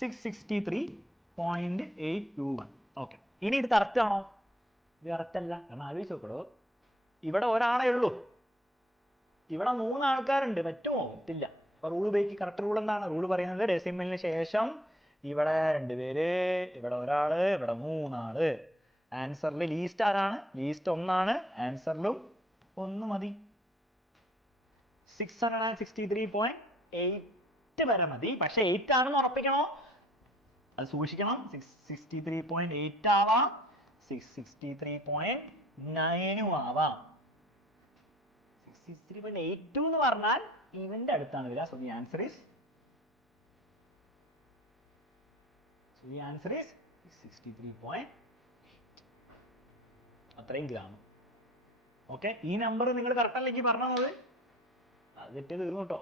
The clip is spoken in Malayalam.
663.821. ഓക്കെ, ഇനി ഇത് കറക്റ്റ് ആണോ? ഇത് കറക്റ്റ് അല്ല. കാരണം ആലോചിച്ച് നോക്കടോ, ഇവിടെ ഒരാളേ ഉള്ളൂ, ഇവിടെ 3 ആൾക്കാരുണ്ട്. പറ്റുമോ? പറ്റില്ല. അപ്പൊ റൂൾ ഉപയോഗിക്കും. കറക്റ്റ് റൂൾ എന്താണ്? റൂൾ പറയുന്നത് ഡെസിമലിന് ശേഷം ഇവിടെ 2 പേര്, ഇവിടെ ഒരാള്, ഇവിടെ 3 ആള്. ആൻസറിൽ ലീസ്റ്റ് ആരാണ്? ലീസ്റ്റ് 1 ആണ്. ആൻസറിലും 1 മതി. 663.8 വരെ മതി. പക്ഷെ 8 ആണെന്ന് ഉറപ്പിക്കണോ? അത് സൂക്ഷിക്കണം. 663.8 ആവാം, 663.9 ആവാം. 663.82 എന്ന് പറഞ്ഞാൽ ഇവന്റെ അടുത്താണ് വരിക. So the answer is 63.8. അത്രയും ഗ്രാം. ഓക്കെ, ഈ നമ്പർ നിങ്ങൾ കറക്റ്റ് അല്ലെങ്കിൽ പറഞ്ഞത് അത് തെറ്റ് തീർന്നു കേട്ടോ.